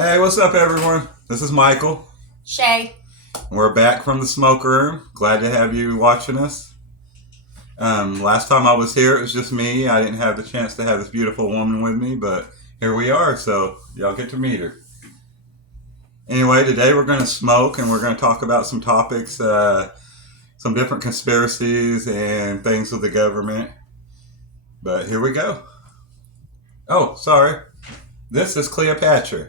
Hey, what's up, everyone? This is Michael. Shae. We're back from the smoke room. Glad to have you watching us. Last time I was here, it was just me. I didn't have the chance to have this beautiful woman with me, but here we are, so y'all get to meet her. Anyway, today we're going to smoke and we're going to talk about some topics, some different conspiracies and things with the government. But here we go. Oh, sorry. This is Cleopatra.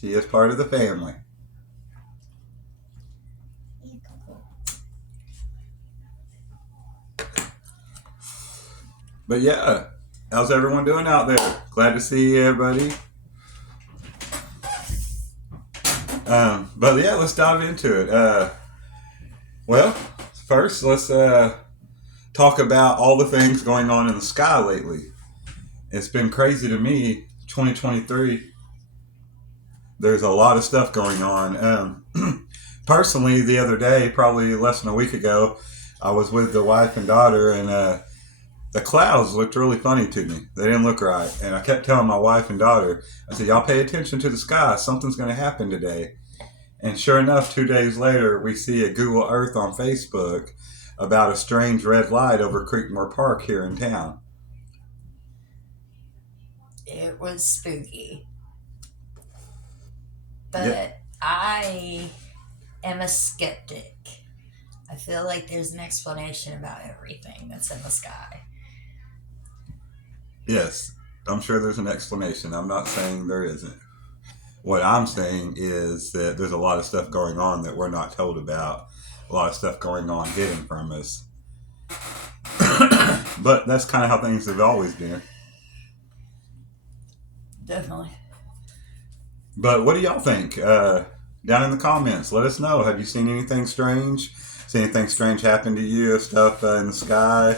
She is part of the family. But yeah, how's everyone doing out there? Glad to see everybody. But yeah, let's dive into it. Well, first, let's talk about all the things going on in the sky lately. It's been crazy to me. 2023, there's a lot of stuff going on. Personally, the other day, probably less than a week ago, I was with the wife and daughter, and the clouds looked really funny to me. They didn't look right. And I kept telling my wife and daughter, I said, y'all pay attention to the sky. Something's going to happen today. And sure enough, 2 days later, we see a Google Earth on Facebook about a strange red light over Creekmore Park here in town. It was spooky. Yeah. But I am a skeptic. I feel like there's an explanation about everything that's in the sky. Yes, I'm sure there's an explanation. I'm not saying there isn't. What I'm saying is that there's a lot of stuff going on that we're not told about. A lot of stuff going on hidden from us. But that's kind of how things have always been. Definitely. But what do y'all think? Down in the comments, let us know. Have you seen anything strange? Seen anything strange happen to you? Stuff in the sky?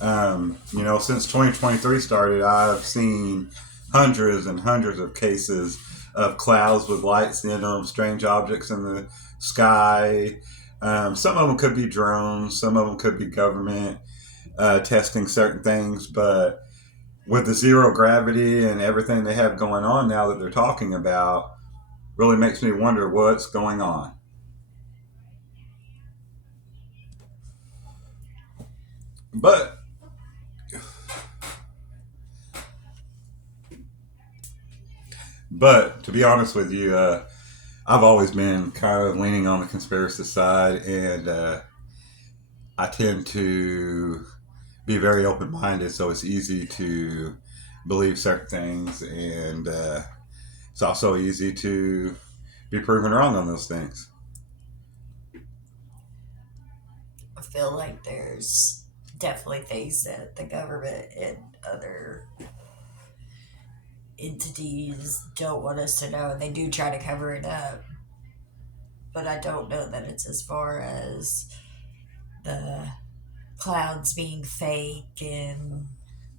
Since 2023 started, I've seen hundreds and hundreds of cases of clouds with lights in them, strange objects in the sky. Some of them could be drones, some of them could be government testing certain things, but with the zero gravity and everything they have going on now that they're talking about, really makes me wonder what's going on. But to be honest with you, I've always been kind of leaning on the conspiracy side, and I tend to be very open minded, so it's easy to believe certain things, and it's also easy to be proven wrong on those things. I feel like there's definitely things that the government and other entities don't want us to know, and they do try to cover it up. But I don't know that it's as far as the clouds being fake and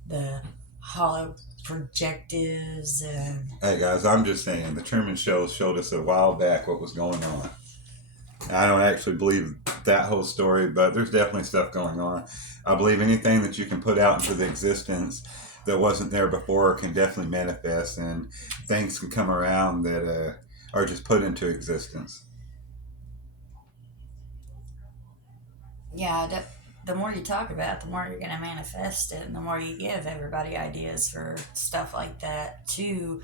the hollow projectives and Hey guys, I'm just saying the Truman Show showed us a while back what was going on. I don't actually believe that whole story, but there's definitely stuff going on. I believe anything that you can put out into the existence that wasn't there before can definitely manifest, and things can come around that are just put into existence. yeah, the more you talk about it, the more you're going to manifest it, and the more you give everybody ideas for stuff like that to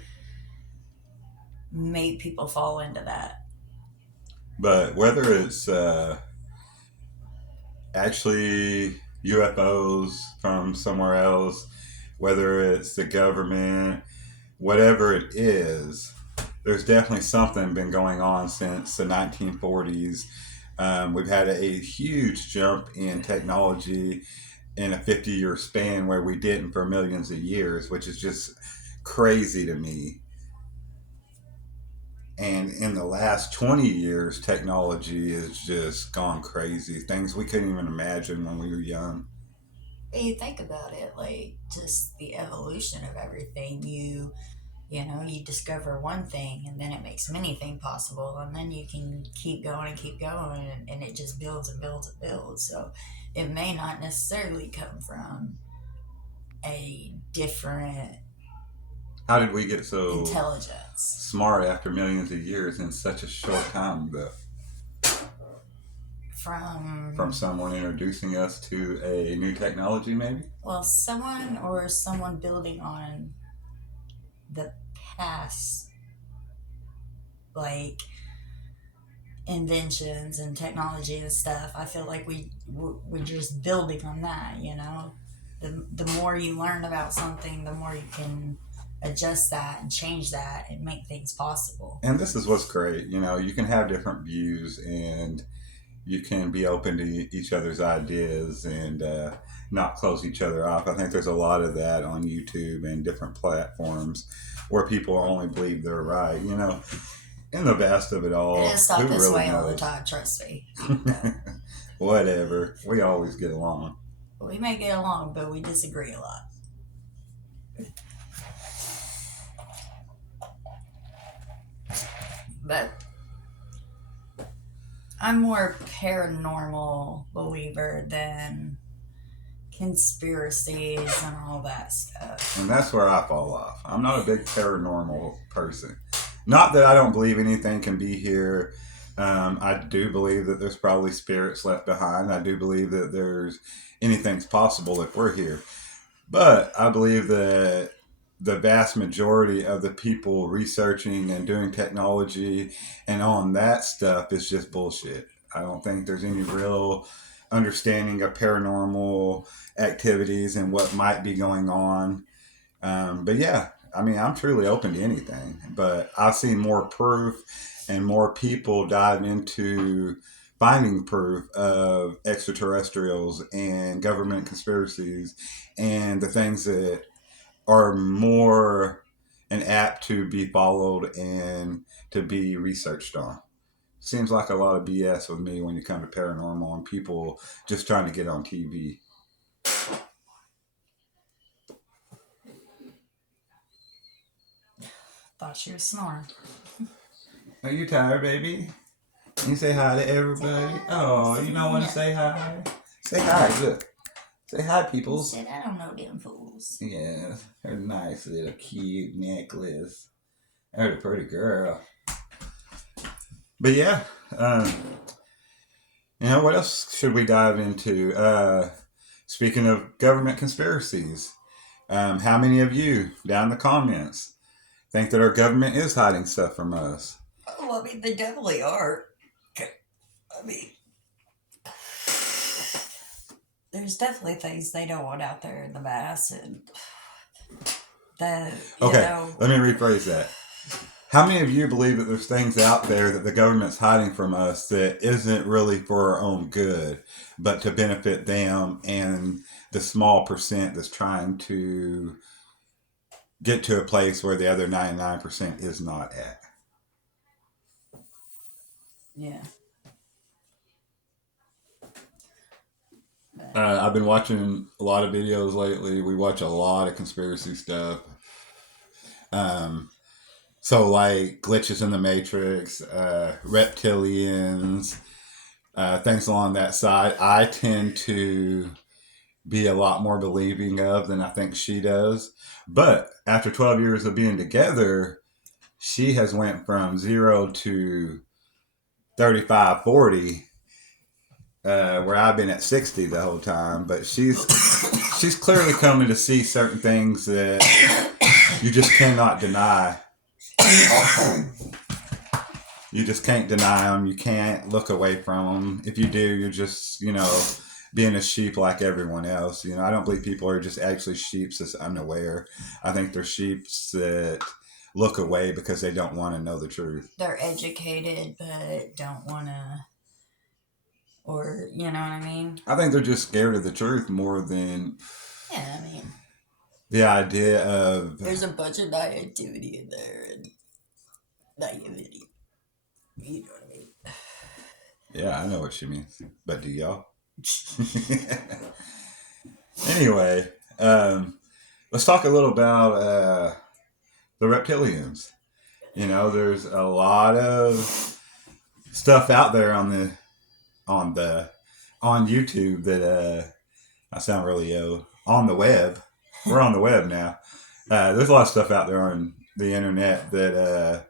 make people fall into that. But whether it's actually UFOs from somewhere else, whether it's the government, whatever it is, there's definitely something been going on since the 1940s. We've had a huge jump in technology in a 50-year span where we didn't for millions of years, which is just crazy to me. And in the last 20 years, technology has just gone crazy. Things we couldn't even imagine when we were young. But you think about it, like just the evolution of everything. You discover one thing, and then it makes many things possible, and then you can keep going, and it just builds and builds and builds. So it may not necessarily come from a different How did we get so intelligence. smart after millions of years in such a short time, though? From From, someone introducing us to a new technology, maybe? well, someone building on the past, like inventions and technology and stuff. I feel like we're just building on that. The more you learn about something, the more you can adjust that and change that and make things possible. And this is what's great. You can have different views and you can be open to each other's ideas and not close each other off. I think there's a lot of that on YouTube and different platforms where people only believe they're right. In the best of it all, It is not who this really way all the knows? time, trust me. Whatever. We always get along. We may get along, but we disagree a lot. But I'm more paranormal believer than conspiracies and all that stuff. And that's where I fall off. I'm not a big paranormal person. Not that I don't believe anything can be here. I do believe that there's probably spirits left behind. I do believe that there's anything's possible if we're here. But I believe that the vast majority of the people researching and doing technology and on that stuff is just bullshit. I don't think there's any real understanding of paranormal activities and what might be going on. But yeah, I mean, I'm truly open to anything, but I've seen more proof and more people dive into finding proof of extraterrestrials and government conspiracies and the things that are more and apt to be followed and to be researched on. Seems like a lot of BS with me when you come to paranormal and people just trying to get on TV. Thought she was snoring. Are you tired, baby? Can you say hi to everybody? Oh, you don't want to say hi? Say hi, look. Say hi, peoples. Said, I don't know them fools. Yeah, her nice little cute necklace. Her a pretty girl. But yeah, what else should we dive into? Speaking of government conspiracies, how many of you down in the comments think that our government is hiding stuff from us? Oh, I mean, they definitely are. I mean, there's definitely things they don't want out there in the mass, and that. Let me rephrase that. How many of you believe that there's things out there that the government's hiding from us that isn't really for our own good, but to benefit them and the small percent that's trying to get to a place where the other 99% is not at? Yeah. I've been watching a lot of videos lately. We watch a lot of conspiracy stuff. So like glitches in the matrix, reptilians, things along that side. I tend to be a lot more believing of than I think she does. But after 12 years of being together, she has went from 0 to 35, 40, where I've been at 60 the whole time. But she's clearly coming to see certain things that you just cannot deny. You just can't deny them. You can't look away from them. If you do, you're just, being a sheep like everyone else. I don't believe people are just actually sheeps that's unaware. I think they're sheeps that look away because they don't want to know the truth. They're educated but don't want to, or you know what I mean? I think they're just scared of the truth more than the idea of... There's a bunch of naivety in there, and naivety. You know what I mean? Yeah, I know what she means. But do y'all? Anyway, let's talk a little about the reptilians. There's a lot of stuff out there on YouTube that I sound really on the web. We're on the web now. There's a lot of stuff out there on the internet that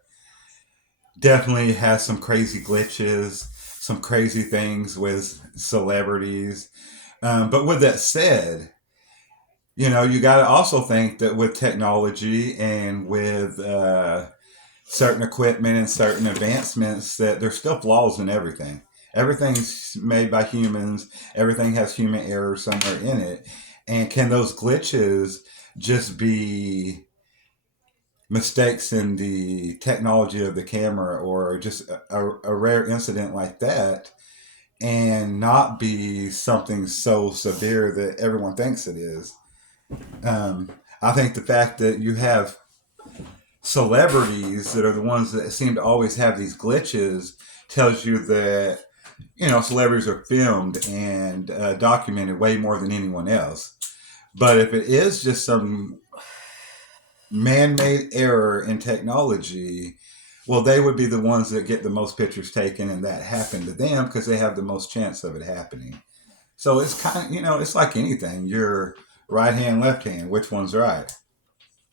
definitely has some crazy glitches, some crazy things with celebrities. But with that said, you got to also think that with technology and with certain equipment and certain advancements, that there's still flaws in everything. Everything's made by humans. Everything has human error somewhere in it. And can those glitches just be mistakes in the technology of the camera, or just a rare incident like that, and not be something so severe that everyone thinks it is? Um, I think the fact that you have celebrities that are the ones that seem to always have these glitches tells you that celebrities are filmed and documented way more than anyone else. But if it is just some man-made error in technology, well, they would be the ones that get the most pictures taken, and that happened to them because they have the most chance of it happening. So it's kind of, it's like anything. You're right hand, left hand. Which one's right?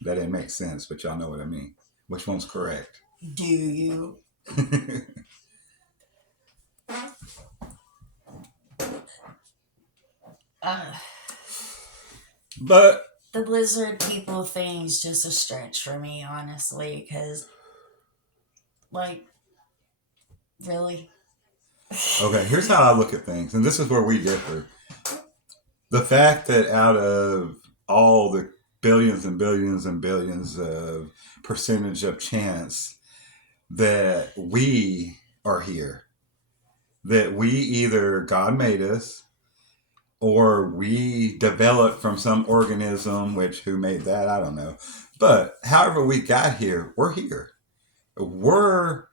That didn't make sense, but y'all know what I mean. Which one's correct? Do you? Uh, But the lizard people thing is just a stretch for me, honestly, because, like, really? okay, here's how I look at things, and this is where we differ. The fact that out of all the billions and billions and billions of percentage of chance that we are here, that we either God made us or we developed from some organism, which who made that, I don't know. But however we got here, we're here. We're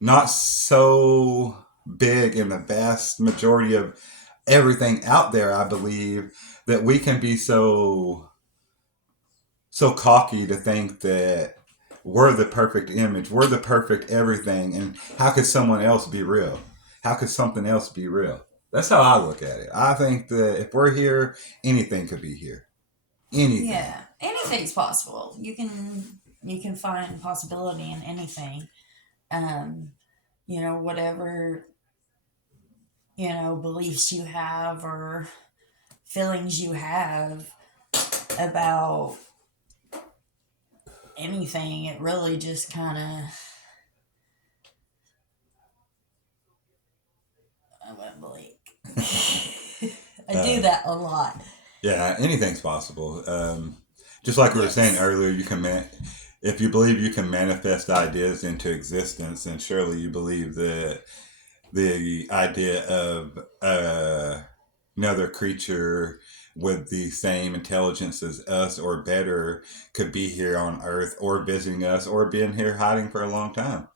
not so big in the vast majority of everything out there, I believe, that we can be so cocky to think that we're the perfect image, we're the perfect everything, and how could someone else be real? How could something else be real? That's how I look at it. I think that if we're here, anything could be here. Anything. Yeah, anything's possible. You can find possibility in anything. Um, whatever beliefs you have or feelings you have about anything, it really just kind of, I went blank. I do Uh, that a lot. yeah, anything's possible. Just like we were saying Yes. earlier, if you believe you can manifest ideas into existence, then surely you believe that the idea of another creature with the same intelligence as us or better could be here on Earth or visiting us or being here hiding for a long time.